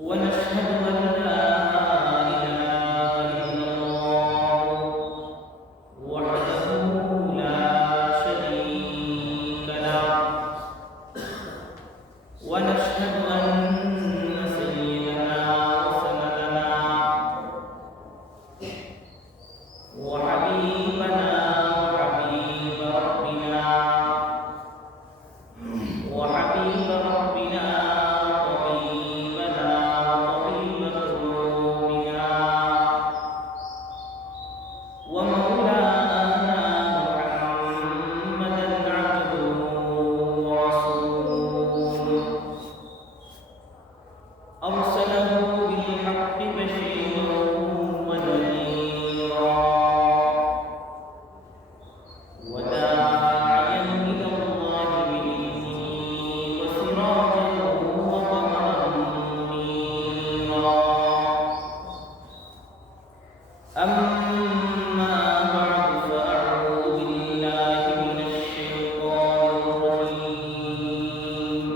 ونشهد أن لا إله إلا الله وحده لا شريك له ونشهد أن سيدنا وسندنا وحبيبنا وحبيب ربنا وحبيب ربنا طبيبنا وطبيب قلوبنا ومولانا محمدا عبده ورسوله أرسله بالحق بشيرا ونذيرا وداعيا إلى الله بإذنه وسراجا وقمرا منيرا أما بعد فأعوذ بالله من الشيطان الرجيم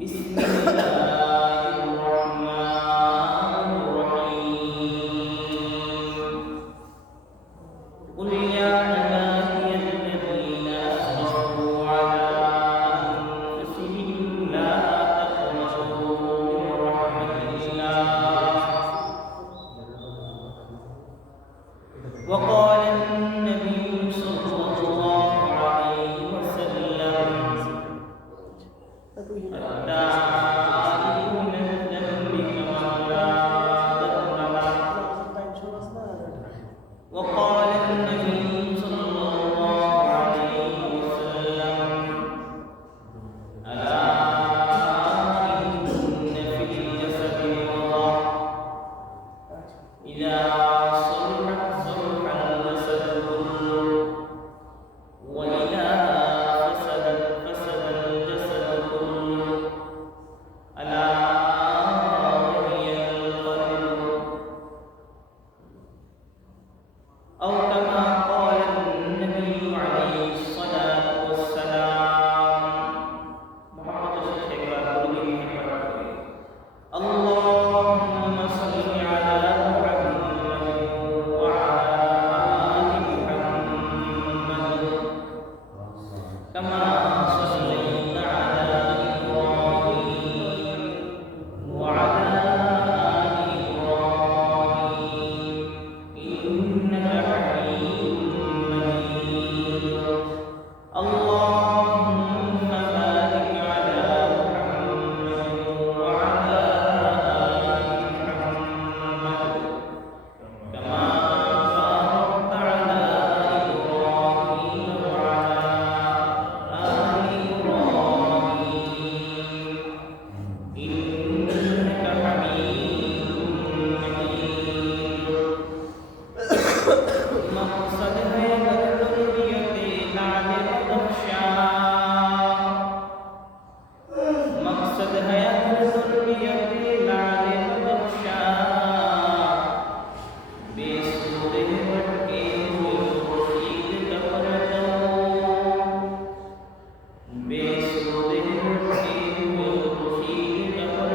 بسم الله الرحمن الرحيم قل يا عبادي الذين أسرفوا على أنفسهم لا تقنطوا من رحمة الله وقال النبي صلى الله عليه وسلم التائب من الذنب كمن لا ذنب له وقال النبي صلى الله عليه وسلم ألا إن في الجسد مضغة إذا صلحت صلح الجسد كله وإذا فسدت فسد الجسد كله ألا وهي القلب أو كما قال النبي عليه الصلاة والسلام محمد صلى الله عليه وسلم اللهم صل على محمد وعلى آل محمد كما صليت على إبراهيم وعلى آل إبراهيم إنك حميد مجيد اللهم بارك على محمد وعلى آل محمد كما باركت على إبراهيم وعلى آل إبراهيم إنك حميد مجيد مقصد ہے بدریت لال بدخشا مقصد ہے بدریت لال بدخشا بے سود بٹکے ہوئے خورشید دفر دو بے سود بٹکے ہوئے خورشید دفر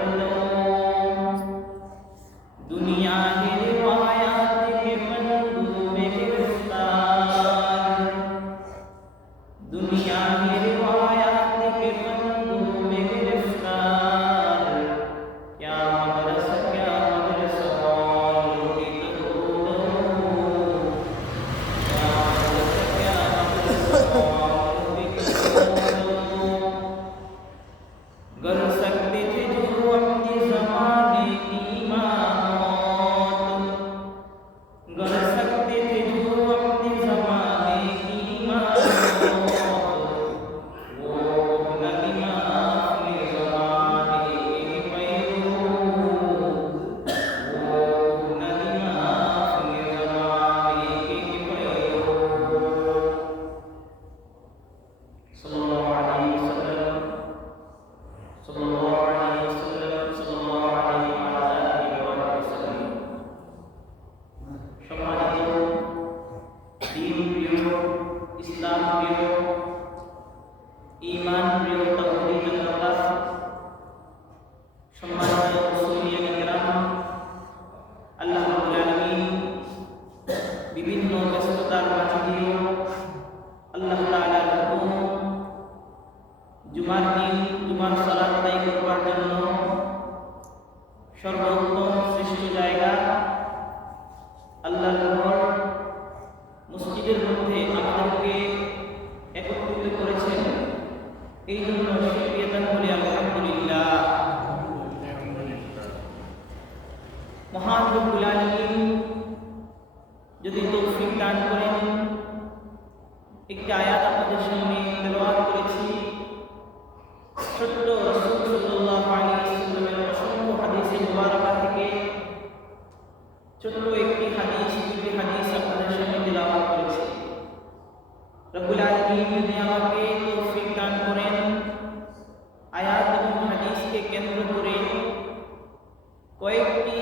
কয়েকটি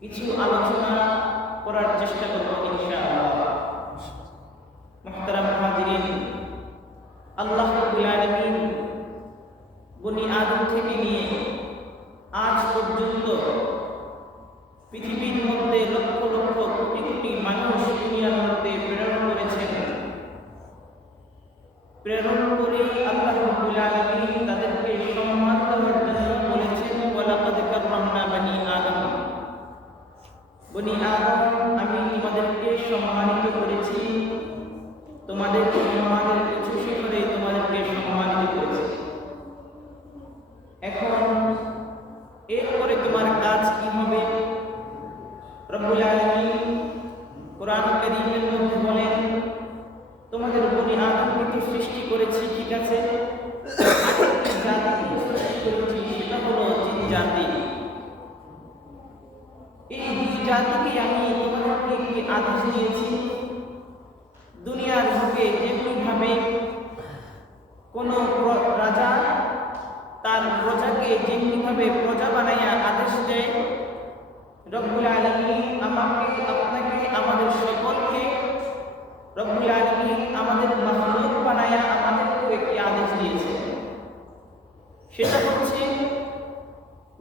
কিছু আলোচনা করার চেষ্টা করব ইনশাআল্লাহ। মুহতারাম হাজিরিন, আল্লাহ রাব্বুল আলামিন বনি আদম থেকে নিয়ে আজ পর্যন্ত পৃথিবীর মধ্যে লক্ষ লক্ষ কোটি কোটি মানুষ দুনিয়ার মধ্যে প্রেরণ করেছেন। প্রেরণ করে আল্লাহ রাব্বুল আলামিন তাদেরকে সম্মান দেওয়ার জন্য বলেছেন, ওয়ালাকাদ কাররামনা বনি আদম। বনি আদম, আমি তোমাদেরকে সম্মানিত করেছি, তোমাদের সম্মানের কিছু শিখরে তোমাদেরকে সম্মানিত করেছি। এখন এরপরে তোমার কাজ কি হবে? রব্বুল আলামিন কোরআন কারীমের মধ্যে বলেন, তোমাদের বনি আদমকে তো সৃষ্টি করেছি, ঠিক আছে, জাতিকে সৃষ্টি করেছি, সেটা হলো জিন জাতি। এই দুই জাতিকে আমি তোমাদেরকে একটি আদেশ দিয়েছি, দুনিয়ার বুকে যেমনিভাবে কোনো রাজা তার প্রজাকে যেমনিভাবে প্রজা বানাইয়া আদেশ দেয়, রব্বুল আলামিন আমাকে, আপনাকে, আমাদের সকলকে রব্বুল আলামিন আমাদের মাখলুক বানায়া আমাদেরকে একটি আদেশ দিয়েছে। সেটা হচ্ছে,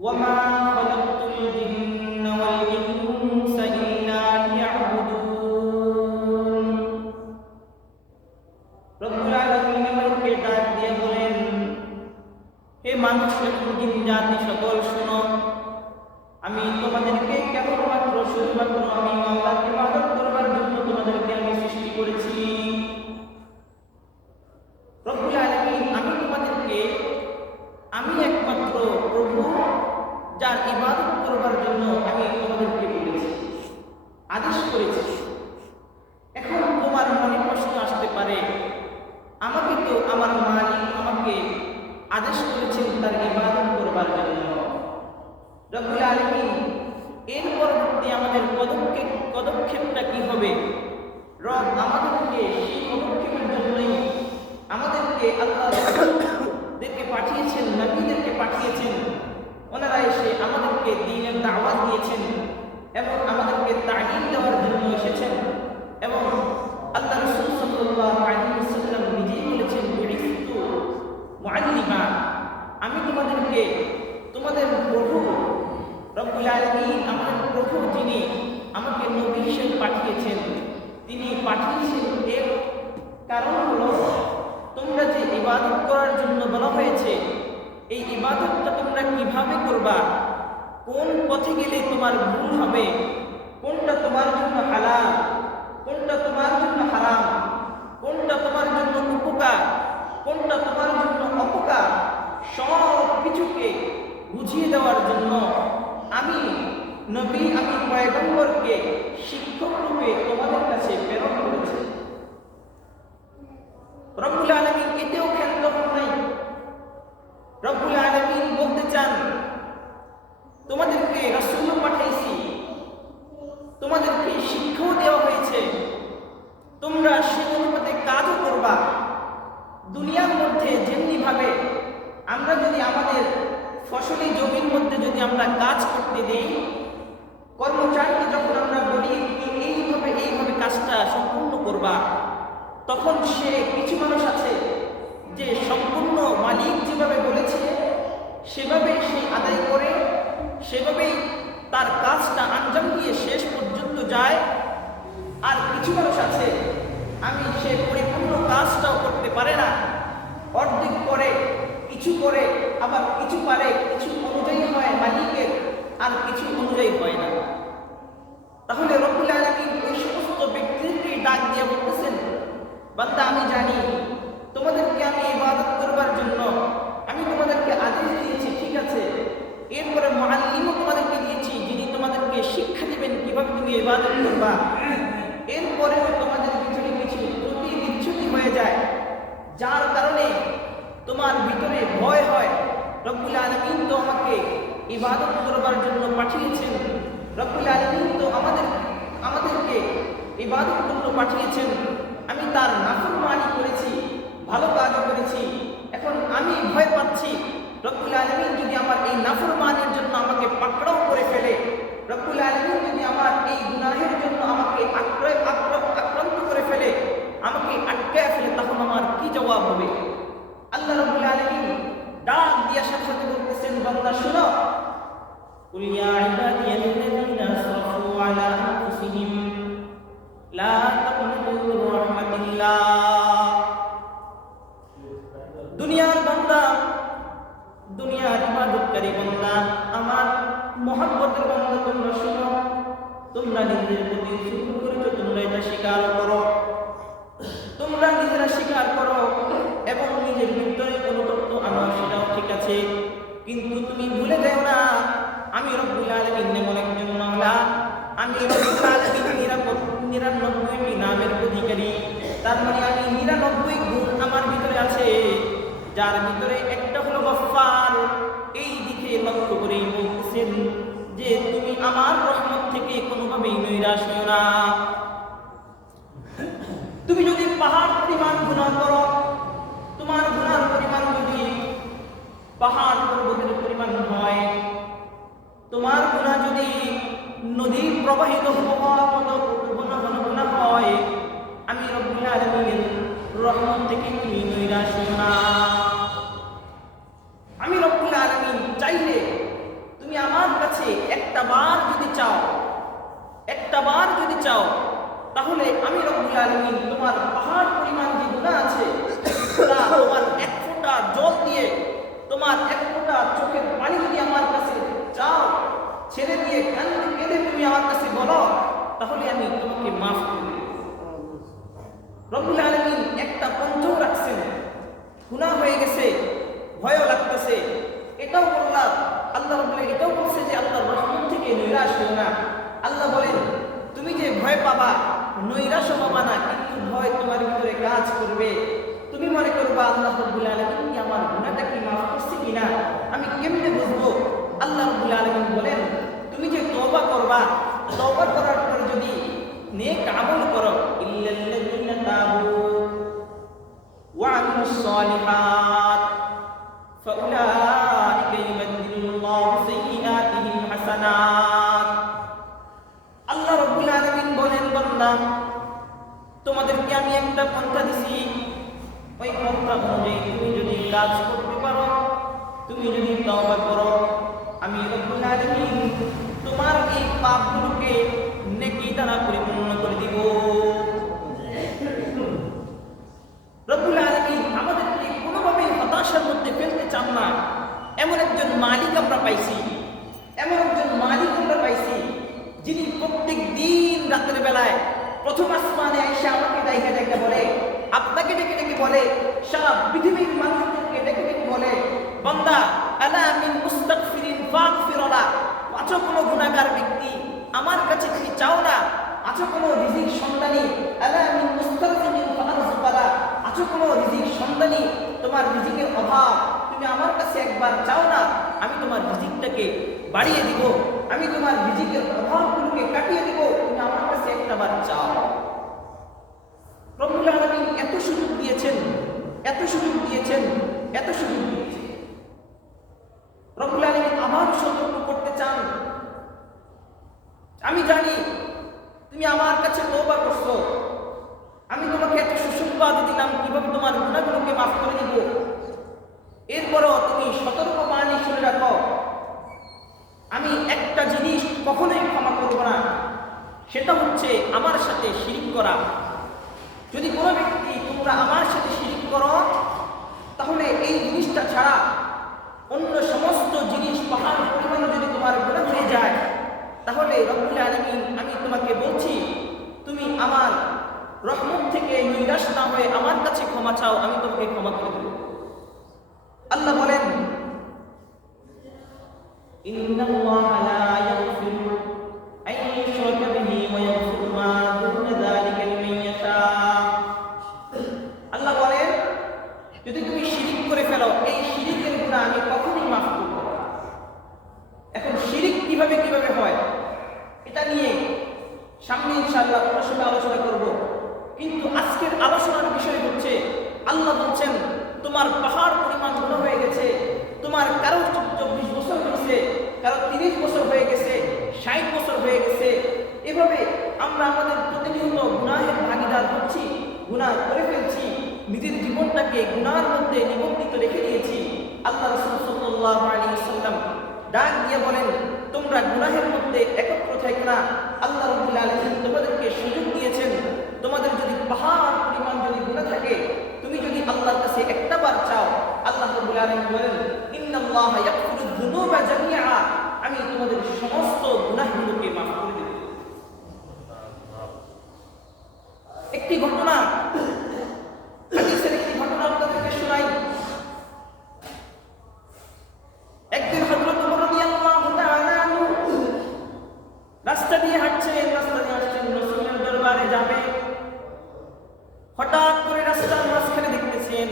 ওয়ামা খালাকতুল জিন্না ওয়াল ইনসা ইল্লা লিয়াবুদুন। রব্বুল আলামিন আমাদেরকে ডাক দিয়ে বলেন, হে মানুষ এবং জিন জাতি সকল শোনো, আমি তোমাদেরকে কেবলমাত্র শুধুমাত্র আমি আল্লাহকে ইবাদত করবার জন্য তোমাদেরকে আমি সৃষ্টি করেছি। রব্বুল আলামিন আমি তোমাদেরকে, আমি একমাত্র প্রভু যার ইবাদত করবার জন্য আমি তোমাদেরকে বলেছি, আদেশ করেছি। এখন তোমার মনে প্রশ্ন আসতে পারে, আমাকে তো আমার মালিক আমাকে আদেশ করেছেন তার ইবাদত করবার জন্য। রব্বুল আলামিন এর পরবর্তী আমাদের পদক্ষেপটা কি হবে? রব আমাদেরকে সেই পদক্ষেপের জন্যই আমাদেরকে আল্লাহদেরকে পাঠিয়েছেন, নবীদেরকে পাঠিয়েছেন। ওনারা এসে আমাদেরকে দ্বীনের দাওয়াত দিয়েছেন এবং আমাদেরকে তালিম দেওয়ার জন্য এসেছেন। এবং আল্লাহ রাসূল সাল্লাল্লাহু আলাইহি ওয়াসাল্লাম নিজেই বলেছেন, বুইস্তু মুআল্লিমা, আমি তোমাদেরকে তোমাদের প্রভু রব্বুল আলামিন, আমাদের প্রভু যিনি আমাকে নবী হিসেবে পাঠিয়েছেন, তিনি পাঠিয়েছেন এর কারণ হলো, তোমরা যে ইবাদত করার জন্য বলা হয়েছে, এই ইবাদতটা তোমরা কিভাবে করবা, কোন পথে গেলে তোমার ভুল হবে, কোনটা তোমার জন্য হালাল, কোনটা তোমার জন্য হারাম, কোনটা তোমার জন্য উপকার, কোনটা তোমার জন্য অপকার, সব কিছুকে বুঝিয়ে দেওয়ার জন্য আমি নবী, আমি পয়গম্বরকে শিক্ষক রূপে তোমাদের কাছে প্রেরণ করেছি। রব্বুল আলামিন এতেও ক্ষান্ত হন নাই। রব্বুল আলামিন বলতে চান, তোমাদেরকে রাসূল পাঠাইছি, তোমাদেরকে শিক্ষাও দেওয়া হয়েছে, তোমরা সে অনুপাতে কাজও করবা। দুনিয়ার মধ্যে যেমনি ভাবে আমরা যদি আমাদের ফসলি জমির মধ্যে যদি আমরা কাজ করতে দেই, কর্মচারীকে যখন আমরা বলি এইভাবে কাজটা সম্পূর্ণ করবা, তখন সে, কিছু মানুষ আছে যে সম্পূর্ণ মালিক যেভাবে বলেছে সেভাবে সে আদায় করে, সেভাবেই তার কাজটা আঞ্জাম দিয়ে শেষ পর্যন্ত যায়। আর কিছু মানুষ আছে, আমি সে পরিপূর্ণ কাজটাও করতে পারে না, অর্ধেক করে, কিছু করে, আবার কিছু পারে, কিছু অনুযায়ী হয় মালিকের, আর কিছু অনুযায়ী হয় না। তাহলে রব্বুল আলামিন এই সমস্ত ব্যক্তিদেরকে ডাক দিয়ে বলতেছেন, বান্দা আমি জানি তোমাদেরকে আমি ইবাদত করবার জন্য আমি তোমাদেরকে আদেশ দিয়েছি, ঠিক আছে, এরপরে মুআল্লিমও তোমাদেরকে দিয়েছি, যিনি তোমাদেরকে শিক্ষা দিবেন কিভাবে তুমি ইবাদত করবা। এরপরেও তোমাদের পিছনে কিছু ত্রুটি বিচ্যুতি হয়ে যায়, যার কারণে তোমার ভিতরে ভয় হয়, রব্বুল আলামিন তো আমাকে ইবাদত করবার জন্য পাঠিয়েছেন, রব্বুল আলামিন তো আমাদেরকে ইবাদত করতে পাঠিয়েছেন, আমি তার নাফরমানি করেছি, ভালো কাজও করেছি, এখন আমি ভয় পাচ্ছি রব্বুল আলামিন যদি আমার এই নাফরমানির জন্য কুল ইয়া ইবাদিয়াল্লাযীনা আসরাফু আলা আনফুসিহিম লা তাকনাতু মির রাহমাতিল্লাহ। দুনিয়ার বান্দা, দুনিয়ার ইবাদতকারী বান্দা, আমার মহব্বতের বান্দা, তোমরা শোনো, তোমরা নিজেদের প্রতি শুকর করেছো, তোমরা এটা স্বীকার করো, তোমরা নিজেরা স্বীকার করো এবং নিজের ভিতরে অনুতপ্ত আনো, সেটাও ঠিক আছে, কিন্তু তুমি ভুলে যাও না আমি রব্বুল আলামিন এমন একজন মাওলা, আমি রব্বুল আলামিন 99টি নামের অধিকারী। তার মানে আমি 99 গুণ আমার ভিতরে আছে, যার ভিতরে একটা হলো গফফার। এই দিকে লক্ষ্য করেই বলতেছেন যে তুমি আমার রহমত থেকে কোনোভাবেই নৈরাশ হও না। তুমি যদি পাহাড় পরিমাণ গুনাহ করো, তোমার গুনার পরিমাণ যদি পাহাড় পর্বতের পরিমাণ হয়, তোমার গুনাহ যদি নদী প্রবাহিত হওয়ার মতো গুনাহ হয়, আমি রব্বুল আলামিনের রহমত থেকে তুমি নৈরাশ হও না। আমি রব্বুল আলামিন চাইলে তুমি আমার কাছে একটা বার যদি চাও, তাহলে আমি রব্বুল আলামিন তোমার পাহাড় পরিমাণ যে গুনাহ আছে তা তোমার এক ফোঁটা জল দিয়ে, তোমার এক ফোঁটা চোখের পানি যদি আমার কাছে চাও, ছেড়ে দিয়ে কেঁদে তুমি আমার কাছে বলো, তাহলে আমি তোমাকে মাফ করে দেব। রব্বুল আলামিন একটা পন্থাও রাখছেন, গুনাহ হয়ে গেছে, ভয়ও লাগতেছে, এটাও বললাম, আল্লাহ বলে এটাও বলছে যে আল্লাহর রহমত থেকে নৈরাশ হও না। আল্লাহ বলেন তুমি যে ভয় পাবা, নৈরাশ হবা না, কিন্তু ভয় তোমার ভিতরে কাজ করবে। তুমি মনে করবা আল্লাহ রাব্বুল আলামিন কি আমার গুনাহটা কি মাফ করছে কিনা, আমি কেমনে বুঝবো? আল্লাহ রাব্বুল আলামিন বলেন তুমি যে তওবা করবা, তওবা করার পর যদি নেক আমল করো, ইল্লাল্লাযীনা তাবু ওয়া আমিলুস সালিহাত ফাউলাইকা ইউবাদদিলুল্লাহু সাইয়্যাতিহিম হাসানাত। আল্লাহ রাব্বুল আলামিন বলেন বান্দা, তোমাদেরকে আমি একটা পন্থা দিছি, ওই পন্থা অনুযায়ী তুমি যদি কাজ করতে পারো, তুমি যদি তওবা করো, আমি রব্বুল আলামিন তোমার এই পাপগুলোকে নেকি দ্বারা পরিপূর্ণ করে দিব। রব্বুল আলামিন আমাদেরকে কোনোভাবেই হতাশার মধ্যে ফেলতে চান না। এমন একজন মালিক আমরা পাইছি, যিনি প্রত্যেক দিন রাতের বেলায় প্রথম আসমানে এসে আমাকে ডেকে বলে, আপনাকে ডেকে বলে, সারা পৃথিবীর মানুষদেরকে ডেকে বলে, বান্দা আলা মিন মুস্তাগফিরিন ফাগফিরলা, আছো কোনো গুনাহগার ব্যক্তি আমার কাছে তুমি চাও না, আছো কোনো রিজিক সন্ধানী, আলা মিন মুস্তাগফিরিন ফাগফিরলা, আছো কোনো রিজিক সন্ধানী, তোমার রিজিকের অভাব, তুমি আমার কাছে একবার চাও না, আমি তোমার রিজিকটাকে বাড়িয়ে দিব, আমি তোমার রিজিকের অভাবগুলোকে কাটিয়ে দিব, তুমি আমার কাছে একটাবার চাও। রব্বুল আলামিন এত সুযোগ দিয়েছেন। রব্বুল আলামিন আবার সতর্ক করতে চান। আমি জানি তুমি আমার কাছে তওবা করছো, আমি তোমাকে এত সুসংবাদ দিলাম কিভাবে তোমার গুনাহগুলোকে মাফ করে দিব, এরপরও তুমি সতর্ক বাণী শুনে রাখো, আমি একটা জিনিস কখনোই ক্ষমা করব না, সেটা হচ্ছে আমার সাথে শিরিক করা। যদি কোনো ব্যক্তি তোমরা আমার সাথে শিরিক করো, তাহলে এই জিনিসটা ছাড়া অন্য সমস্ত জিনিস পাহাড় পরিমাণ যদি তোমার গুনাহ হয়ে যায়, তাহলে রব্বুল আলামিন আমি তোমাকে বলছি, তুমি আমার রহমত থেকে নিরাশ না হয়ে আমার কাছে ক্ষমা চাও, আমি তোমাকে ক্ষমা করে দেব। আল্লাহ বলেন ইন্নাল্লাহা লা ইয়াগফিরু আন ইউশরাকা বিহি ওয়া ইয়াগফিরু মা দুনা যালিকা লিমান ইয়াশা। আল্লাহ বলেন যদি তুমি শিরিক করে ফেলো, এই শিরিকের গুনাহ আমি কখনোই মাফ করব না। এখন শিরিক কিভাবে হয় এটা নিয়ে সামনে ইনশাআল্লাহ তোমার সাথে আলোচনা করব, কিন্তু আজকের আলোচনার বিষয় হচ্ছে আল্লাহ বলছেন তোমার পাহাড় পরিমাণ গুনাহ হয়ে গেছে, তোমার কারো 24 বছর হয়েছে, কারো 30 বছর হয়ে গেছে, 60 বছর হয়ে গেছে, এভাবে আমরা আমাদের প্রতিনিয়ত গুনাহের ভাগীদার হচ্ছি, গুনাহ করে ফেলছি, নিজের জীবনটাকে গুনাহের মধ্যে নিবন্ধিত রেখে দিয়েছি। আল্লাহ রাসূল সাল্লাল্লাহু আলাইহি ওয়াসাল্লাম ডাক দিয়ে বলেন তোমরা গুনাহের মধ্যে একত্র থাকো না। আল্লাহ রাব্বুল আলামিন তোমাদেরকে সুযোগ দিয়েছেন, তোমাদের যদি পাহাড় পরিমাণ যদি গুনাহ থাকে, তুমি যদি আল্লাহর কাছে একটা বার চাও, আল্লাহ রাব্বুল আলামিন বলেন ইন্নাল্লাহা ইয়াগফিরুয যুনুবা জামিআ, আমি তোমাদের সমস্ত গুনাহগুলোকে মাফ করে দেব। একটি ঘটনা, হাদিসের একটি ঘটনা আপনাদেরকে শোনাই। একদিন হযরত ওমর রাদিয়াল্লাহু তাআলা আনহু রাস্তা দিয়ে হাঁটছেন, রাসূলের দরবারে যাবে। হঠাৎ করে রাস্তার মাঝখানে দেখতেছেন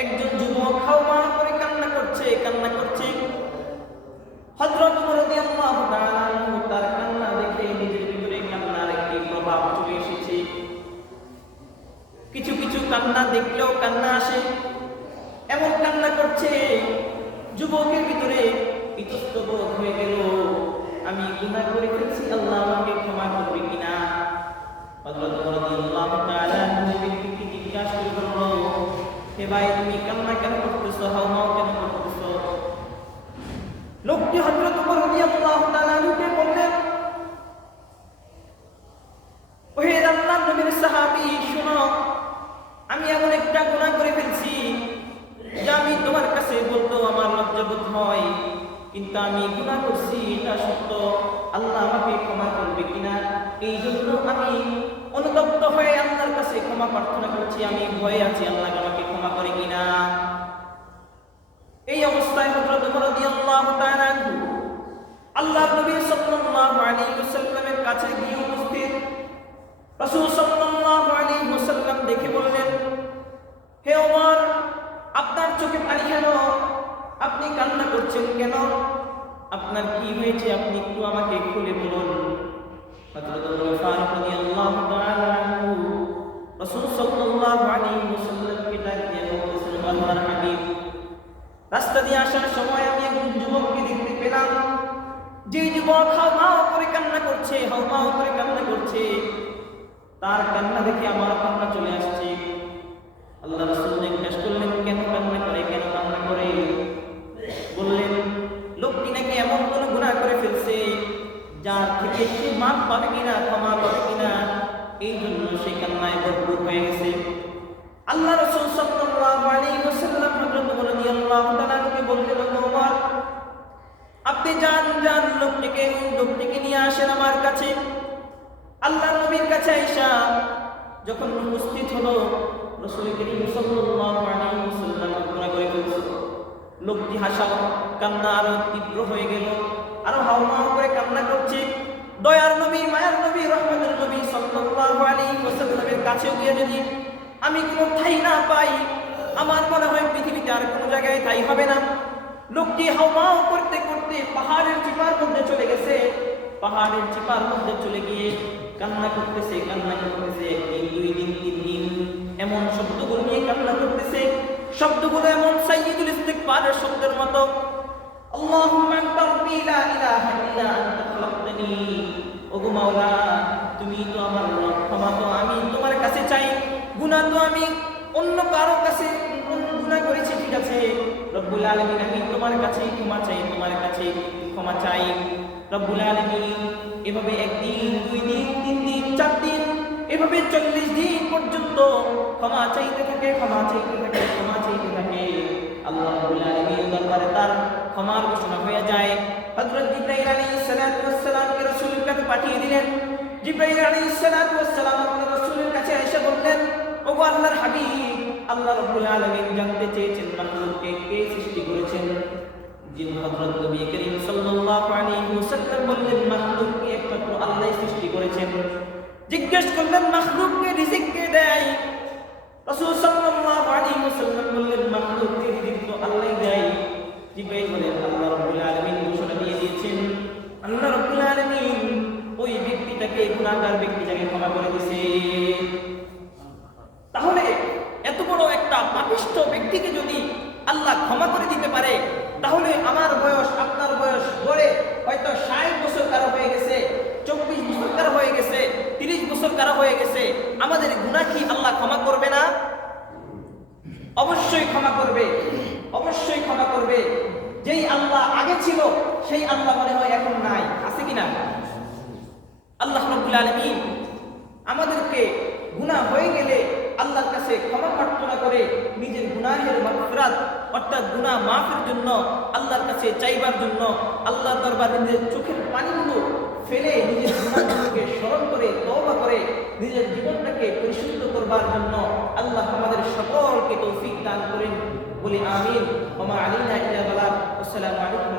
একজন যুবক হাওমা করে কান্না করছে। হযরত ওমর রাদিয়াল্লাহু তাআলা আনহু তার কান্না দেখে নিজের ভিতরে কান্নার একটি প্রভাব চলে এসেছে। কিছু কিছু কান্না দেখলেও কান্না আসে, এমন কান্না করছে যুবকের ভিতরে ইতস্তবোধ হয়ে গেল, আমি গুনাহ করে ফেলেছি, আল্লাহ আমাকে ক্ষমা করবে কিনা। হযরত ওমর রাদিয়াল্লাহু তাআলা আনহু ব্যক্তিকে জিজ্ঞাসা করলো, হে ভাই তুমি কান্না কেন করতেছো, হাওমাও কেন করতেছো? লোকটি হযরত ওমর রাদিয়াল্লাহু তাআলা আনহুকে বললেন, ওহে আল্লাহর নবীর সাহাবী শুনো, আমি এমন একটা গুনাহ করে ফেলছি যা আমি তোমার কাছে বলতেও আমার লজ্জাবোধ হয়, কিন্তু আমি গুনাহ করছি এটা সত্য, আল্লাহ আমাকে ক্ষমা করবে কিনা, এই জন্য আমি অনুতপ্ত হয়ে আল্লাহর কাছে ক্ষমা প্রার্থনা করছি, আমি ভয়ে আছি আল্লাহ আমাকে ক্ষমা করে কিনা। এই অবস্থায় হযরত ওমর রাদিয়াল্লাহু তাআলা আনহু আল্লাহর নবী সাল্লাল্লাহু আলাইহি ওয়াসাল্লামের কাছে গিয়ে উপস্থিত। রাসূল সাল্লাল্লাহু আলাইহি ওয়াসাল্লাম দেখে বললেন, হে ওমর, আপনার চোখে পানি কেন? আপনি কান্না করছেন কেন? আপনার কি হয়েছে? আপনি একটু আমাকে খুলে বলুন। হযরত ওমর ফারুক রাদিয়াল্লাহু তাআলা আনহু রাসূল সাল্লাল্লাহু আলাইহি ওয়াসাল্লামকে ডাক দিয়ে বললেন, আল্লাহর হাবিব, রাস্তা দিয়ে আসার সময় আমি একজন যুবককে দেখতে পেলাম, যে যুবক হাওমাও করে কান্না করছে, তার কান্না দেখে আমার কান্না চলে আসছে। আল্লাহ রাসূল জিজ্ঞাসা করলেন, কেন কান্না করে? বললেন, লোকটি নাকি এমন কোন গুনাহ করে ফেলছে যার থেকে সে মাফ পাবে কিনা, ক্ষমা পাবে কিনা, এই জন্য সে কান্নায় ভরপুর হয়ে গেছে। আল্লাহ রাসূল সাল্লাল্লাহু আলাইহি ওয়াসাল্লাম হযরত ওমর রাদিয়াল্লাহু তাআলা আনহুকে বললেন, ওমর, আপনি যান লোকটিকে নিয়ে আসেন আমার কাছে। আল্লাহর নবীর কাছে আয়েশা যখন উপস্থিত হলো, রাসূল করিম সাল্লাল্লাহু আলাইহি ওয়াসাল্লাম ঘোষণা করে বলছে, লোকটি কান্না আরো তীব্র হয়ে গেল, আরো হাওমাও করে কান্না করছে। দয়ার নবী, মায়ার নবী, রহমতের নবী সাল্লাল্লাহু আলাইহি ওয়াসাল্লামের কাছে গিয়ে যদি আমি কোনো ঠাই না পাই, আমার মনে হয় পৃথিবীতে আর কোনো জায়গায় ঠাই হবে না। লোকটি হাওমাও করতে করতে পাহাড়ের চিপার মধ্যে চলে গেছে। পাহাড়ের চিপার মধ্যে চলে গিয়ে কান্না করতেছে। একদিন, 2 দিন, 3 দিন এমন শব্দগুলো নিয়ে কান্না করতেছে। শব্দগুলো এমন সাইয়্যিদুল ইস্তিগফারের শব্দের মতো, আল্লাহুম্মা আনতা রাব্বী লা ইলাহা ইল্লা আনতা খালাকতানি, ওগো মাওলা তুমি তো আমার রব, ক্ষমা তো আমি তোমার কাছে চাই, গুনাহ তো আমি অন্য কারো কাছে গুনাহ করেছি, ঠিক আছে রব্বুল আলামিন, আমি তোমার কাছে ক্ষমা চাই, তোমার কাছে ক্ষমা চাই রব্বুল আলামিন। এভাবে 1 দিন, 2 দিন, 3 দিন, 4 দিন, এভাবে 40 দিন পর্যন্ত ক্ষমা চাইতে থাকে। আল্লাহ রাব্বুল আলামিন দরবারে তার ক্ষমার ঘোষণা হয়ে যায়। হযরত জিবরাইল আলাইহিস সালাতু ওয়াস সালামকে রাসূলের কাছে পাঠিয়ে দিলেন। জিবরাইল আলাইহিস সালাতু ওয়াস সালাম আল্লাহর রাসূলের কাছে এসে বললেন, ওগো আল্লাহর হাবিব, আল্লাহ রাব্বুল আলামিন জানতে চেয়েছেন মাখলুককে কে সৃষ্টি করেছেন। হযরত নবী করিম সাল্লাল্লাহু আলাইহি ওয়াসাল্লাম বললেন, মাখলুককে একমাত্র আল্লাহই সৃষ্টি করেছেন। জিজ্ঞেস করলেন, মাখলুককে রিজিক কে দেয়? রাসূল সাল্লাল্লাহু আলাইহি ওয়াসাল্লাম বললেন, মাখলুককে রিজিক তো আল্লাহই দেয়। জিবরাইল বলেন, আল্লাহ রাব্বুল আলামিন ঘোষণা দিয়ে দিয়েছেন, আল্লাহ রাব্বুল আলামিন ওই ব্যক্তিটাকে, গুনাহগার ব্যক্তিটাকে ক্ষমা করে দিয়েছে। তাহলে এত বড় একটা পাপিষ্ঠ ব্যক্তিকে যদি আল্লাহ ক্ষমা করে দিতে পারে, তাহলে আমার বয়স, আপনার বয়স গড়ে হয়তো 60 বছর কারো হয়ে গেছে, 24 বছর কারো হয়ে গেছে, 30 বছর কারো হয়ে গেছে, আমাদের গুনাহ কি আল্লাহ ক্ষমা করবে না? অবশ্যই ক্ষমা করবে। যেই আল্লাহ আগে ছিল সেই আল্লাহ মনে হয় এখন নাই, আছে কিনা? আল্লাহ রাব্বুল আলামিন আমাদেরকে গুনাহ হয়ে গেলে আল্লাহর কাছে ক্ষমা প্রার্থনা করে নিজের গুনাহের মাগফিরাত অর্থাৎ গুনাহ মাফের জন্য আল্লাহর কাছে চাইবার জন্য আল্লাহর দরবারে নিজের চোখের পানিগুলো ফেলে নিজের গুনাহগুলোকে স্মরণ করে তওবা করে নিজের জীবনটাকে পরিশুদ্ধ করবার জন্য আল্লাহ আমাদের সকলকে তৌফিক দান করেন বলি আমিন। ওয়া মা আলাইনা ইল্লা বালাগ। আসসালামু আলাইকুম।